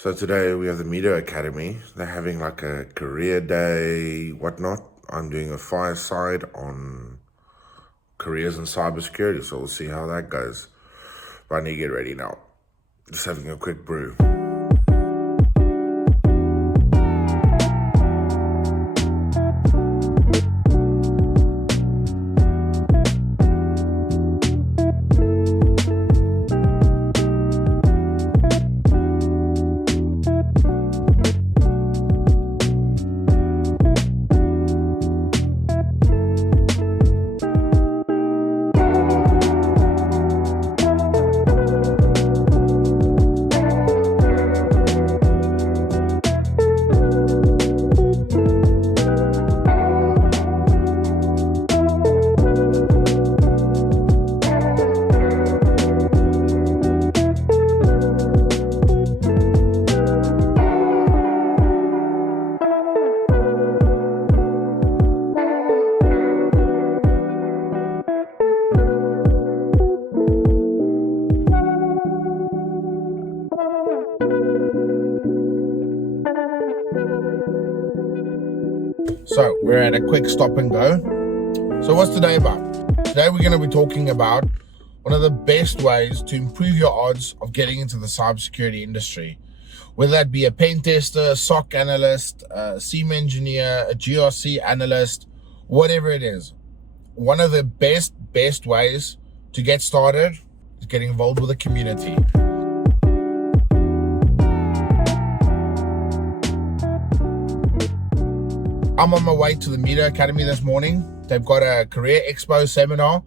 So today we have the MIDO Academy. They're having like a career day, whatnot. I'm doing a fireside on careers in cybersecurity, so we'll see how that goes. But I need to get ready now. Just having a quick brew. So we're at a quick stop and go. So what's today about? Today we're going to be talking about one of the best ways to improve your odds of getting into the cybersecurity industry. Whether that be a pen tester, a SOC analyst, a SIEM engineer, a GRC analyst, whatever it is. One of the best ways to get started is getting involved with the community. I'm on my way to the MIDO Academy this morning. They've got a career expo seminar.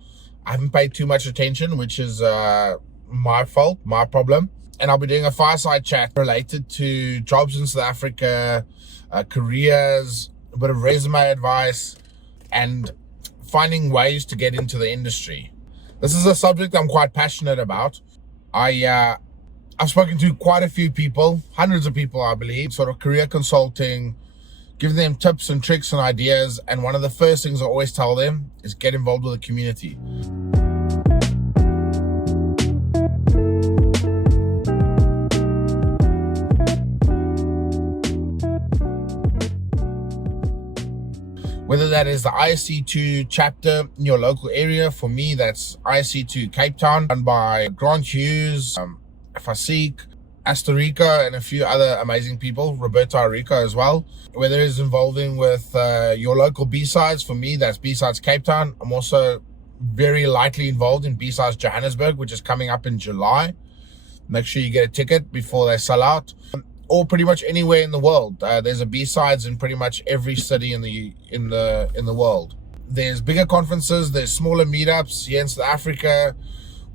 I haven't paid too much attention, which is my fault, my problem. And I'll be doing a fireside chat related to jobs in South Africa, careers, a bit of resume advice, and finding ways to get into the industry. This is a subject I'm quite passionate about. I've spoken to quite a few people, hundreds of people, I believe, sort of career consulting, give them tips and tricks and ideas. And one of the first things I always tell them is get involved with the community. Whether that is the ISC2 chapter in your local area. For me, that's ISC2 Cape Town, run by Grant Hughes, Fasik, Astorica, and a few other amazing people, Roberto Arica as well. Whether it's involving with your local BSides, for me, that's BSides Cape Town. I'm also very lightly involved in BSides Johannesburg, which is coming up in July. Make sure you get a ticket before they sell out. Or pretty much anywhere in the world. There's a BSides in pretty much every city in the world. There's bigger conferences, there's smaller meetups here in South Africa.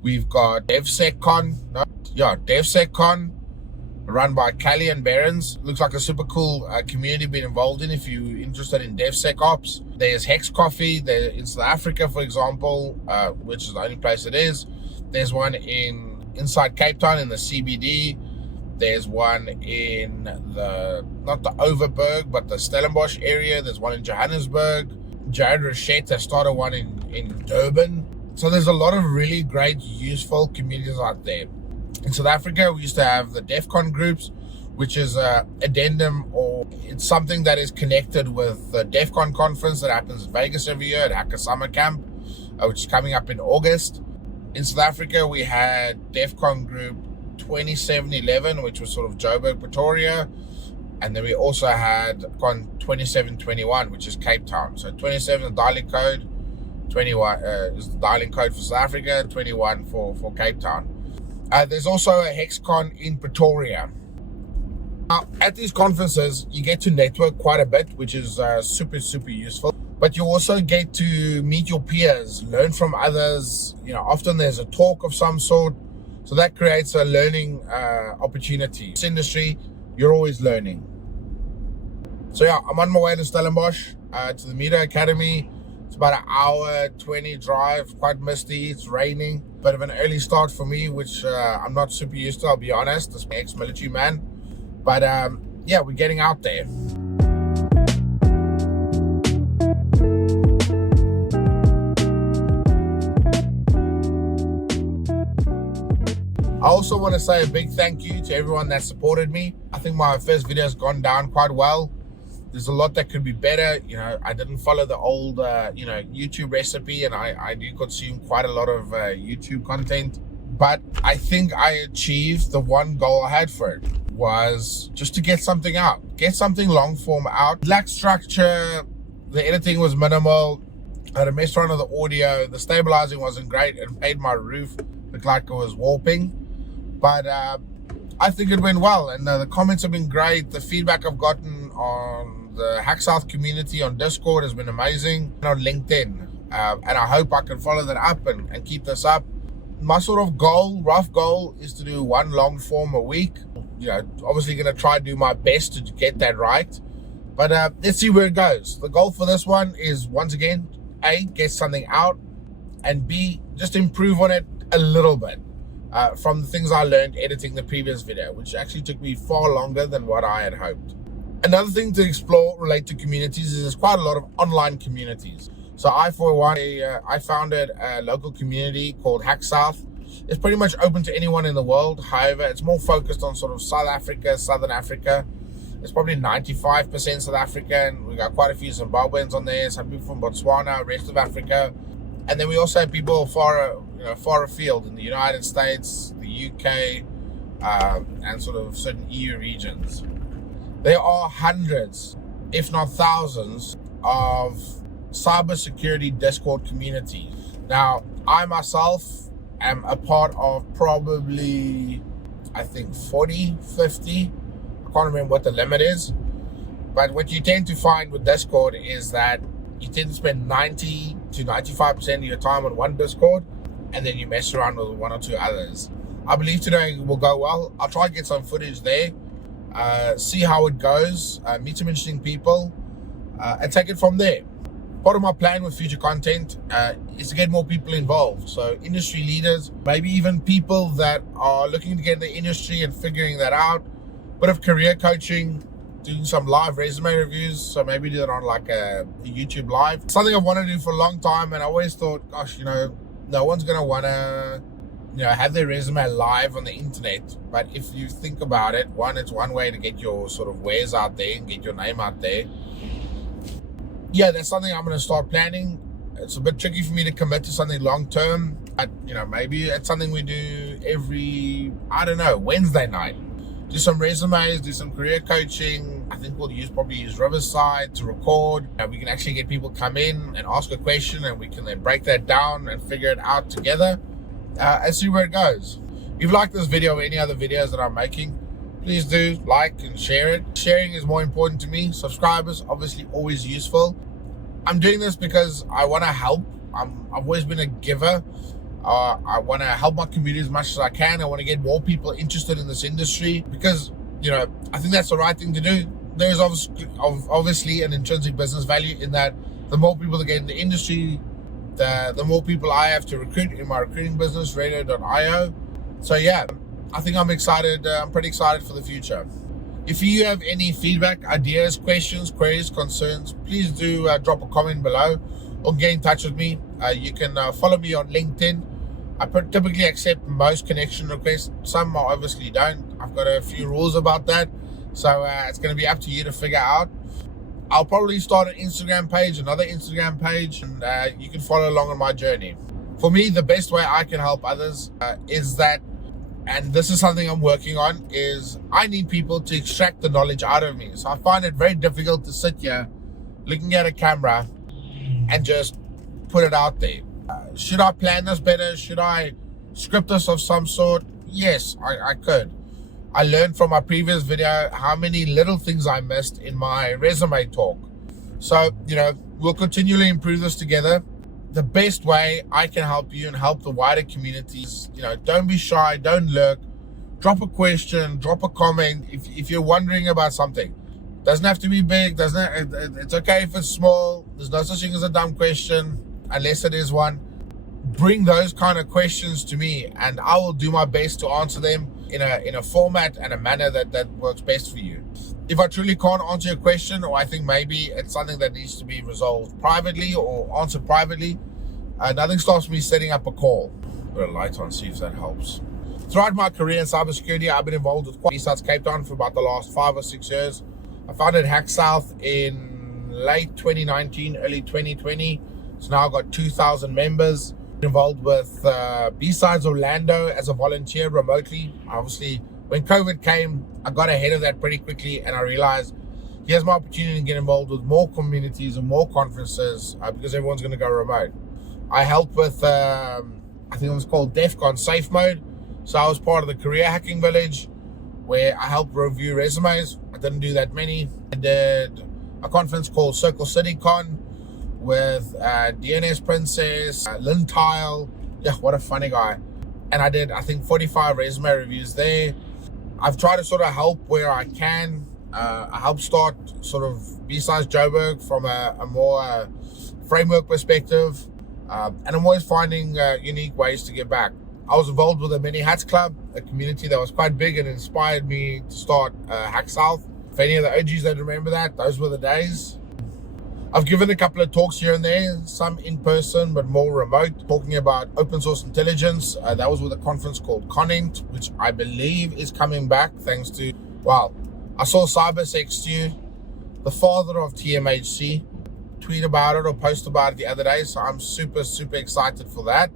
We've got DevSecCon, run by Callie and Barons. Looks like a super cool community to be involved in if you're interested in DevSecOps. There's Hex Coffee there in South Africa, for example, which is the only place it is. There's one inside Cape Town in the CBD. There's one in not the Overberg, but the Stellenbosch area. There's one in Johannesburg. Jared Rochette has started one in Durban. So there's a lot of really great, useful communities out there. In South Africa, we used to have the DEFCON groups, which is a addendum, or it's something that is connected with the DEFCON conference that happens in Vegas every year at Hacker Summer Camp, which is coming up in August. In South Africa, we had DEFCON group 2711, which was sort of Joburg, Pretoria. And then we also had Con 2721, which is Cape Town. So 27 is the dialing code, 21 is the dialing code for South Africa, 21 for Cape Town. There's also a HexCon in Pretoria. Now, at these conferences, you get to network quite a bit, which is super useful. But you also get to meet your peers, learn from others. You know, often there's a talk of some sort. So that creates a learning opportunity. This industry, you're always learning. So yeah, I'm on my way to Stellenbosch, to the MIDO Academy. It's about an hour 20 drive, quite misty, it's raining. Bit of an early start for me, which I'm not super used to, I'll be honest. As an ex-military man. But yeah, we're getting out there. also want to say a big thank you to everyone that supported me. I think my first video has gone down quite well. There's a lot that could be better. I didn't follow the old, YouTube recipe, and I do consume quite a lot of YouTube content. But I think I achieved the one goal I had for it, was just to get something out, get something long form out. Lacked structure, the editing was minimal. I had a mess around of the audio, the stabilizing wasn't great, and made my roof look like it was warping. But I think it went well, and the comments have been great. The feedback I've gotten on the Hack South community on Discord has been amazing, and on LinkedIn. And I hope I can follow that up and keep this up. My sort of rough goal, is to do one long form a week. Obviously going to try to do my best to get that right. But let's see where it goes. The goal for this one is, once again, A, get something out, and B, just improve on it a little bit from the things I learned editing the previous video, which actually took me far longer than what I had hoped. Another thing to explore related to communities is there's quite a lot of online communities. So I, for one, I founded a local community called Hack South. It's pretty much open to anyone in the world. However, it's more focused on sort of South Africa, Southern Africa. It's probably 95% South Africa, and we got quite a few Zimbabweans on there, some people from Botswana, rest of Africa. And then we also have people far afield in the United States, the UK, and sort of certain EU regions. There are hundreds, if not thousands, of cybersecurity Discord communities. Now, I myself am a part of probably, I think, 40, 50. I can't remember what the limit is. But what you tend to find with Discord is that you tend to spend 90 to 95% of your time on one Discord, and then you mess around with one or two others. I believe today will go well. I'll try and get some footage there, see how it goes, meet some interesting people, and take it from there. Part of my plan with future content is to get more people involved. So industry leaders, maybe even people that are looking to get in the industry and figuring that out. Bit of career coaching, doing some live resume reviews. So maybe do that on like a YouTube live. Something I've wanted to do for a long time, and I always thought, gosh, no one's gonna wanna have their resume live on the internet. But if you think about it, it's one way to get your sort of wares out there and get your name out there. Yeah, that's something I'm going to start planning. It's a bit tricky for me to commit to something long term, but maybe it's something we do every, Wednesday night. Do some resumes, do some career coaching. I think we'll probably use Riverside to record. We can actually get people come in and ask a question, and we can then break that down and figure it out together and see where it goes. If you like this video or any other videos that I'm making, please do like and share it. Sharing is more important to me. Subscribers, obviously, always useful. I'm doing this because I want to help. I've always been a giver. I want to help my community as much as I can. I want to get more people interested in this industry because, I think that's the right thing to do. There is obviously an intrinsic business value in that the more people that get in the industry, the more people I have to recruit in my recruiting business, radio.io. So yeah, I think I'm excited. I'm pretty excited for the future. If you have any feedback, ideas, questions, queries, concerns, please do drop a comment below or get in touch with me. You can follow me on LinkedIn. I typically accept most connection requests. Some I obviously don't. I've got a few rules about that. So it's going to be up to you to figure out. I'll probably start an Instagram page, another Instagram page, and you can follow along on my journey. For me, the best way I can help others is that, and this is something I'm working on, is I need people to extract the knowledge out of me. So I find it very difficult to sit here looking at a camera and just put it out there. Should I plan this better? Should I script this of some sort? Yes, I could. I learned from my previous video how many little things I missed in my resume talk. So, we'll continually improve this together. The best way I can help you and help the wider communities, don't be shy, don't lurk. Drop a question, drop a comment if you're wondering about something. Doesn't have to be big, it's okay if it's small. There's no such thing as a dumb question, unless it is one. Bring those kind of questions to me, and I will do my best to answer them in a format and a manner that works best for you. If I truly can't answer your question, or I think maybe it's something that needs to be resolved privately or answered privately, nothing stops me setting up a call. Put a light on, see if that helps. Throughout my career in cybersecurity, I've been involved with BSides Cape Town for about the last 5 or 6 years. I founded Hack South in late 2019, early 2020. So now I've got 2,000 members. Involved with BSides Orlando as a volunteer remotely. Obviously, when COVID came, I got ahead of that pretty quickly, and I realized here's my opportunity to get involved with more communities and more conferences because everyone's going to go remote. I helped with, I think it was called DEFCON Safe Mode. So I was part of the Career Hacking Village where I helped review resumes. I didn't do that many. I did a conference called Circle City Con with DNS Princess, Lynn Tile. Yeah, what a funny guy. And I did, I think, 45 resume reviews there. I've tried to sort of help where I can. I helped start sort of BSides Joburg from a more framework perspective. And I'm always finding unique ways to give back. I was involved with the Many Hats Club, a community that was quite big and inspired me to start Hack South. If any of the OGs don't remember that, those were the days. I've given a couple of talks here and there, some in person, but more remote, talking about open source intelligence. That was with a conference called Conent, which I believe is coming back thanks to, wow, I saw Cybersecurity, the father of TMHC, tweet about it or post about it the other day. So I'm super, super excited for that.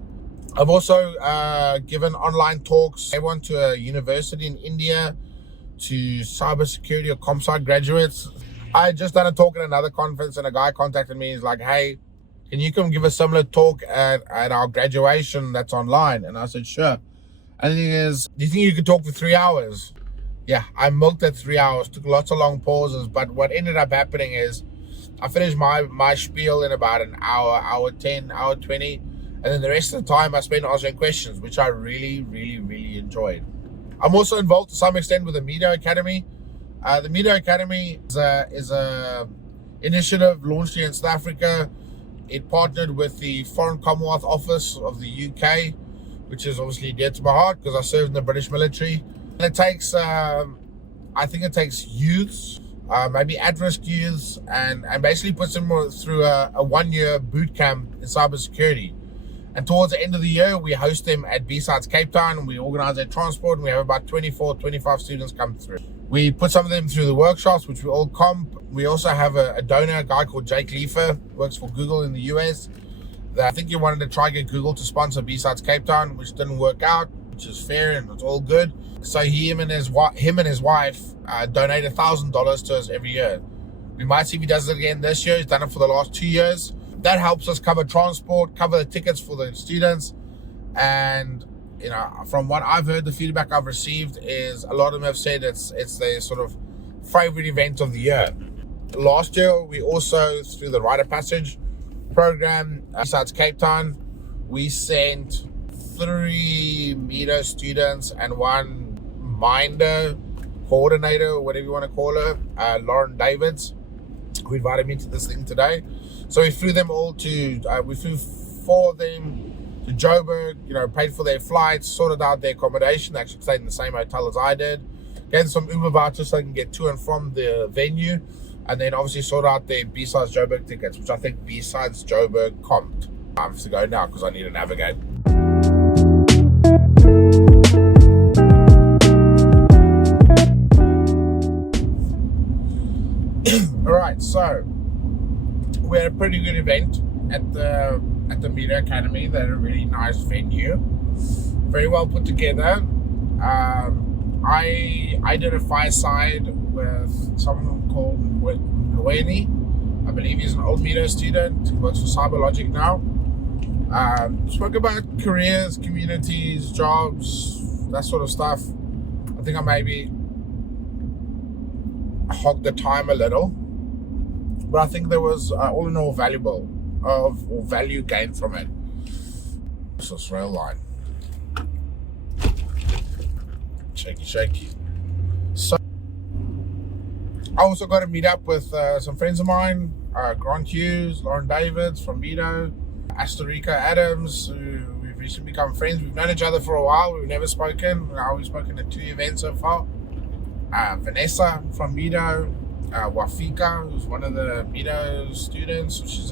I've also given online talks. I went to a university in India to cybersecurity or ComSci graduates. I had just done a talk at another conference and a guy contacted me. He's like, hey, can you come give a similar talk at our graduation that's online? And I said, sure. And the thing is, do you think you could talk for 3 hours? Yeah, I milked at 3 hours, took lots of long pauses. But what ended up happening is I finished my spiel in about an hour, hour 10, hour 20. And then the rest of the time I spent answering questions, which I really, really, really enjoyed. I'm also involved to some extent with the MIDO Academy. The MIDO Academy is a initiative launched here in South Africa. It partnered with the Foreign Commonwealth Office of the UK, which is obviously dear to my heart because I served in the British military. And it takes, I think it takes youths, maybe at-risk youths, and basically puts them through a 1-year boot camp in cybersecurity. And towards the end of the year, we host them at BSides Cape Town. We organize their transport, and we have about 24, 25 students come through. We put some of them through the workshops, which we all comp. We also have a donor, a guy called Jake Leifer, works for Google in the US. That I think he wanted to try and get Google to sponsor BSides Cape Town, which didn't work out, which is fair and it's all good. So him and his wife donate $1,000 to us every year. We might see if he does it again this year. He's done it for the last 2 years. That helps us cover transport, cover the tickets for the students. And, you know, from what I've heard, the feedback I've received is a lot of them have said it's their sort of favorite event of the year. Last year, we also, through the Rite of Passage program, besides Cape Town, we sent 3 MIDO students and 1 MIDO coordinator, whatever you want to call her, Lauren Davids, who invited me to this thing today. So we flew them all we flew 4 of them to Joburg, you know, paid for their flights, sorted out their accommodation. They actually stayed in the same hotel as I did. Gave them some Uber vouchers so they can get to and from the venue. And then obviously sort out their BSides Joburg tickets, which I think BSides Joburg comped. I have to go now because I need to navigate. All right, so we had a pretty good event at the MIDO Academy. They had a really nice venue, very well put together. I did a fireside with someone called Lueni. I believe he's an old MIDO student. He works for CyberLogic now. Spoke about careers, communities, jobs, that sort of stuff. I think I maybe hogged the time a little, but I think there was all in all value gained from it. This rail line, shaky. So I also got to meet up with some friends of mine, Grant Hughes, Lauren Davids from MIDO, Astorica Adams, who we've recently become friends. We've known each other for a while. We've never spoken. Now we've spoken at 2 events so far. Vanessa from MIDO, Wafika, who's one of the MIDO students. She was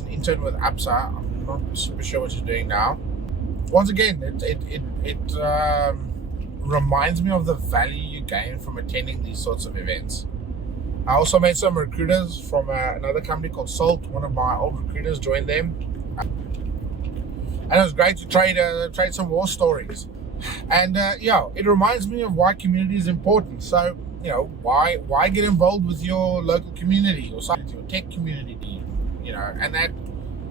an intern with APSA. I'm not super sure what she's doing now. once again, it reminds me of the value you gain from attending these sorts of events. I also met some recruiters from another company called Cert. One of my old recruiters joined them, and it was great to trade some war stories. And it reminds me of why community is important. So why get involved with your local community or your tech community, and that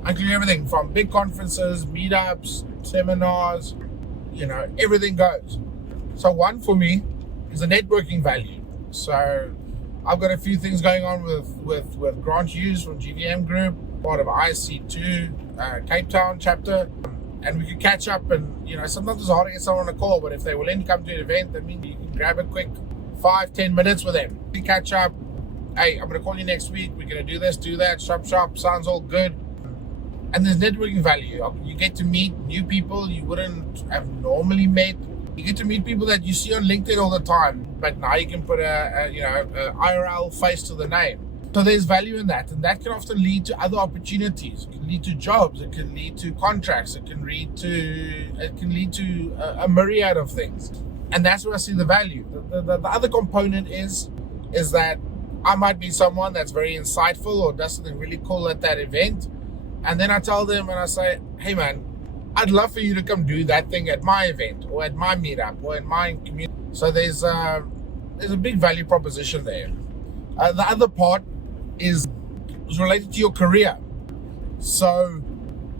includes everything from big conferences, meetups, seminars, everything goes. So one for me is the networking value. So I've got a few things going on with Grant Hughes from GVM Group, part of IC2 Cape Town chapter, and we could catch up. And sometimes it's hard to get someone on a call, but if they willing to come to an event, that means you can grab a quick 5-10 minutes with them. We catch up. Hey, I'm going to call you next week. We're going to do this, do that. Sharp. Sounds all good. And there's networking value. You get to meet new people you wouldn't have normally met. You get to meet people that you see on LinkedIn all the time, but now you can put a IRL face to the name. So there's value in that, and that can often lead to other opportunities. It can lead to jobs. It can lead to contracts. It can lead to a myriad of things, and that's where I see the value. The other component is that I might be someone that's very insightful or does something really cool at that event, and then I tell them and I say, hey man, I'd love for you to come do that thing at my event or at my meetup or in my community. So there's a big value proposition there. The other part is related to your career. So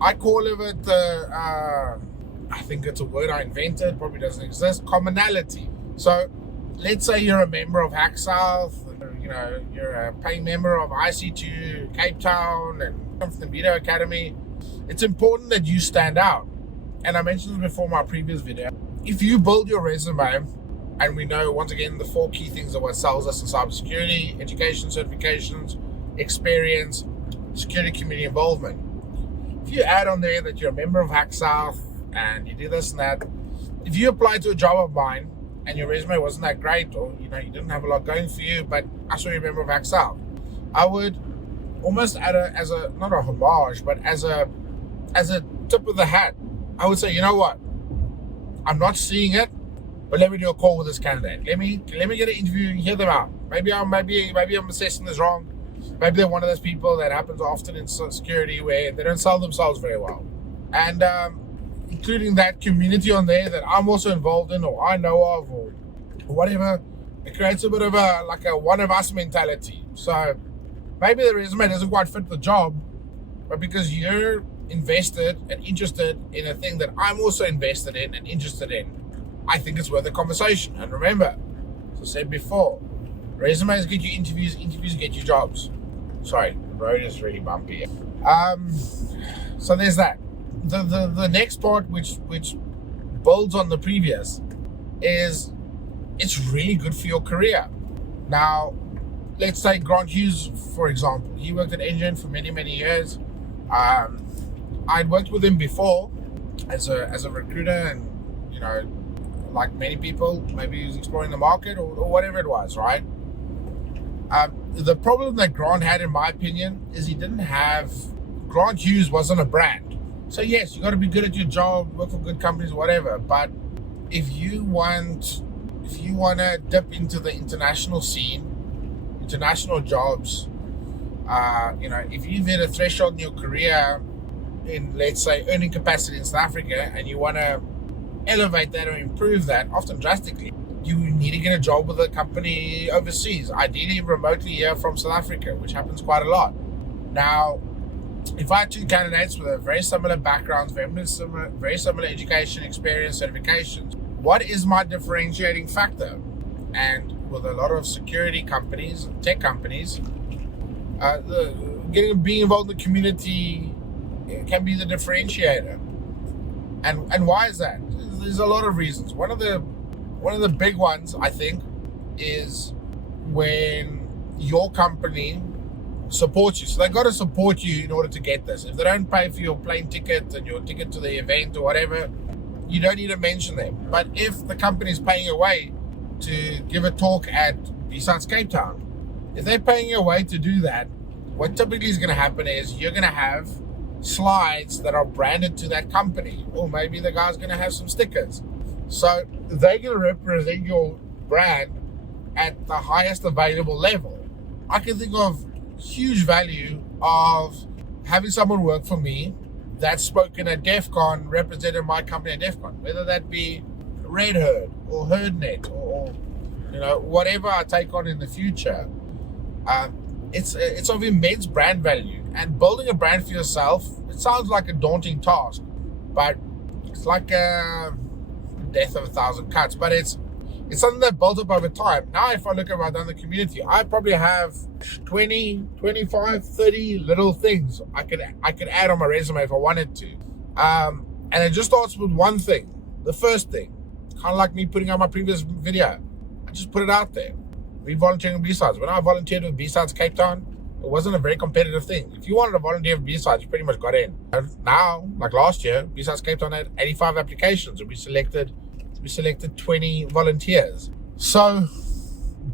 I call it I think it's a word I invented, probably doesn't exist, commonality. So let's say you're a member of Hack South, you're a paying member of IC2 Cape Town and from the MIDO Academy. It's important that you stand out. And I mentioned this before in my previous video. If you build your resume, and we know once again the 4 key things of what sells us in cybersecurity: education, certifications, experience, security community involvement. If you add on there that you're a member of Hack South and you do this and that, if you apply to a job of mine and your resume wasn't that great, or you didn't have a lot going for you, but I saw you a member of Hack South, I would almost add as a not a homage, but as a tip of the hat, I would say, you know what, I'm not seeing it, but let me do a call with this candidate. Let me get an interview and hear them out. Maybe I'm assessing this wrong. Maybe they're one of those people that happens often in security where they don't sell themselves very well. And including that community on there that I'm also involved in or I know of or whatever, it creates a bit of a one of us mentality. So maybe the resume doesn't quite fit the job, but because you're invested and interested in a thing that I'm also invested in and interested in, I think it's worth a conversation. And remember, as I said before, resumes get you interviews, interviews get you jobs. Sorry, the road is really bumpy. So there's that. The next part, which builds on the previous, is it's really good for your career. Now, let's take Grant Hughes, for example. He worked at Engine for many, many years. I'd worked with him before as a recruiter, and like many people, maybe he was exploring the market or whatever it was, right? The problem that Grant had, in my opinion, is Grant Hughes wasn't a brand. So yes, you got to be good at your job, work for good companies, whatever. But if you want to dip into the international scene, international jobs, if you've hit a threshold in your career in, let's say, earning capacity in South Africa, and you want to elevate that or improve that, often drastically, you need to get a job with a company overseas, ideally remotely here from South Africa, which happens quite a lot. Now, if I had 2 candidates with very similar backgrounds, very similar education, experience, certifications, what is my differentiating factor? And with a lot of security companies, tech companies, being involved in the community can be the differentiator. And why is that? There's a lot of reasons. One of the big ones, I think, is when your company supports you. So they got to support you in order to get this. If they don't pay for your plane ticket and your ticket to the event or whatever, you don't need to mention them. But if the company is paying your way to give a talk at BSides Cape Town, if they're paying your way to do that, what typically is going to happen is you're going to have slides that are branded to that company, or maybe the guy's going to have some stickers. So they're going to represent your brand at the highest available level. I can think of huge value of having someone work for me that's spoken at DEF CON, represented my company at DEF CON, whether that be Red Herd or HerdNet or whatever I take on in the future. It's of immense brand value, and building a brand for yourself, it sounds like a daunting task, but it's like a death of 1,000 cuts. But it's something that built up over time. Now, if I look around the community, I probably have 20, 25, 30 little things I could add on my resume if I wanted to. And it just starts with one thing. The first thing, kind of like me putting out my previous video. I just put it out there. Volunteering with BSides. When I volunteered with BSides Cape Town, it wasn't a very competitive thing. If you wanted to volunteer with BSides, you pretty much got in. And now, like last year, BSides Cape Town had 85 applications, and we selected 20 volunteers. So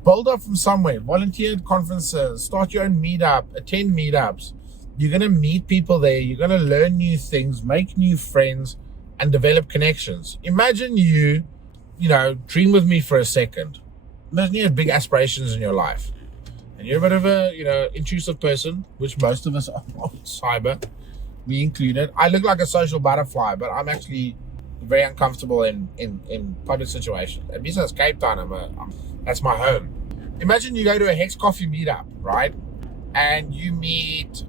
build up from somewhere. Volunteer at conferences, start your own meetup, attend meetups. You're going to meet people there. You're going to learn new things, make new friends, and develop connections. Imagine you dream with me for a second. Imagine you have big aspirations in your life, and you're a bit of a intrusive person, which most of us are on cyber, me included. I look like a social butterfly, but I'm actually very uncomfortable in public situations. And besides Cape Town, that's my home. Imagine you go to a Hex Coffee meetup, right? And you meet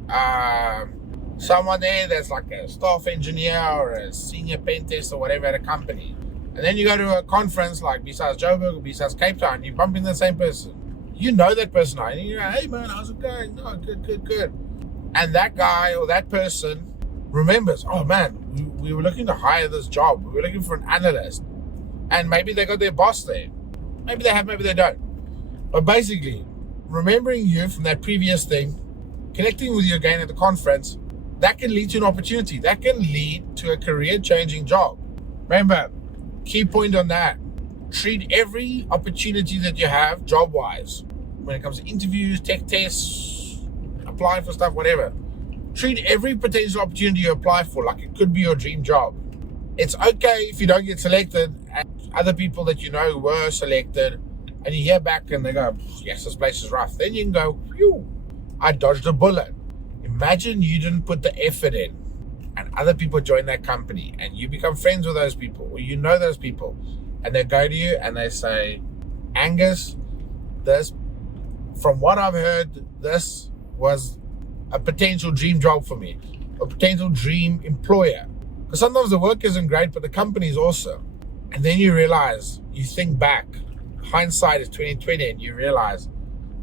someone there that's like a staff engineer or a senior pen tester or whatever at a company. And then you go to a conference like BSides Joburg or BSides Cape Town, you bump into the same person. You know that person, and you're like, hey man, how's it going? No, good. And that guy or that person remembers, oh man, we were looking to hire this job. We were looking for an analyst. And maybe they got their boss there. Maybe they have, maybe they don't. But basically, remembering you from that previous thing, connecting with you again at the conference, that can lead to an opportunity. That can lead to a career-changing job. Remember, key point on that, treat every opportunity that you have job-wise, when it comes to interviews, tech tests, applying for stuff, whatever. Treat every potential opportunity you apply for like it could be your dream job. It's okay if you don't get selected, and other people that you know were selected, and you hear back and they go, yes, this place is rough. Then you can go, phew, I dodged a bullet. Imagine you didn't put the effort in, and other people join that company, and you become friends with those people, or you know those people, and they go to you and they say, Angus, this, from what I've heard, this was a potential dream job for me, a potential dream employer. Because sometimes the work isn't great, but the company is awesome. And then you realize, you think back, hindsight is 2020, and you realize,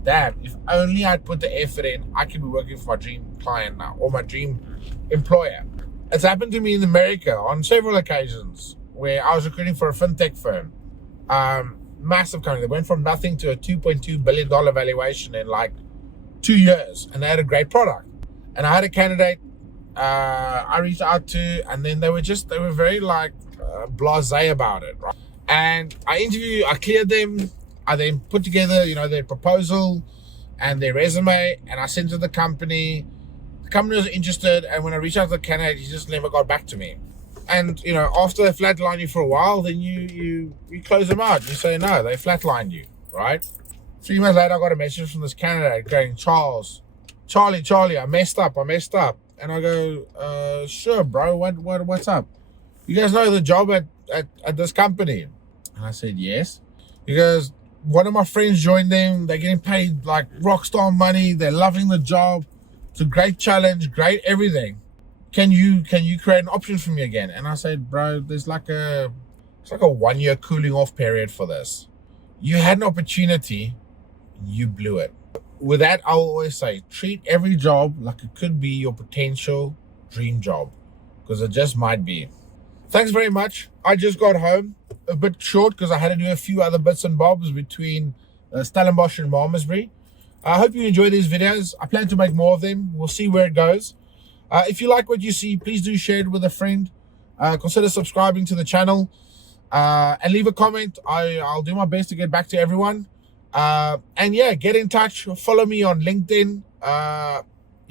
damn, if only I'd put the effort in, I could be working for my dream client now, or my dream employer. It's happened to me in America on several occasions where I was recruiting for a fintech firm, massive company. They went from nothing to a $2.2 billion valuation in like 2 years, and they had a great product. And I had a candidate I reached out to, and then they were very like blasé about it, right? And I cleared them. I then put together, their proposal and their resume, and I sent it to the company. The company was interested, and when I reached out to the candidate, he just never got back to me. And, after they flatline you for a while, then you close them out. You say, no, they flatlined you, right? 3 months later, I got a message from this candidate going, Charlie, I messed up. And I go, sure, bro, what's up? You guys know the job at this company? And I said, yes. He goes, one of my friends joined them. They're getting paid like rock star money. They're loving the job. It's a great challenge, great everything. Can you create an option for me again? And I said, bro, it's like a 1 year cooling off period for this. You had an opportunity, you blew it. With that, I'll always say, treat every job like it could be your potential dream job, because it just might be. Thanks very much. I just got home, a bit short because I had to do a few other bits and bobs between Stellenbosch and Malmesbury. I hope you enjoy these videos. I plan to make more of them. We'll see where it goes. If you like what you see, please do share it with a friend. Consider subscribing to the channel and leave a comment. I'll do my best to get back to everyone. And yeah, get in touch. Follow me on LinkedIn.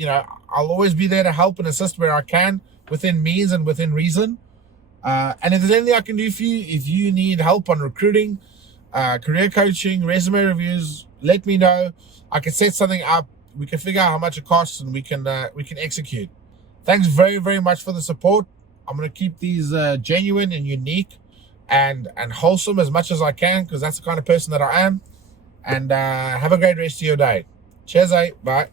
I'll always be there to help and assist where I can within means and within reason. And if there's anything I can do for you, if you need help on recruiting, career coaching, resume reviews, let me know. I can set something up. We can figure out how much it costs, and we can execute. Thanks very, very much for the support. I'm going to keep these genuine and unique and wholesome as much as I can, because that's the kind of person that I am. And have a great rest of your day. Cheers, bye.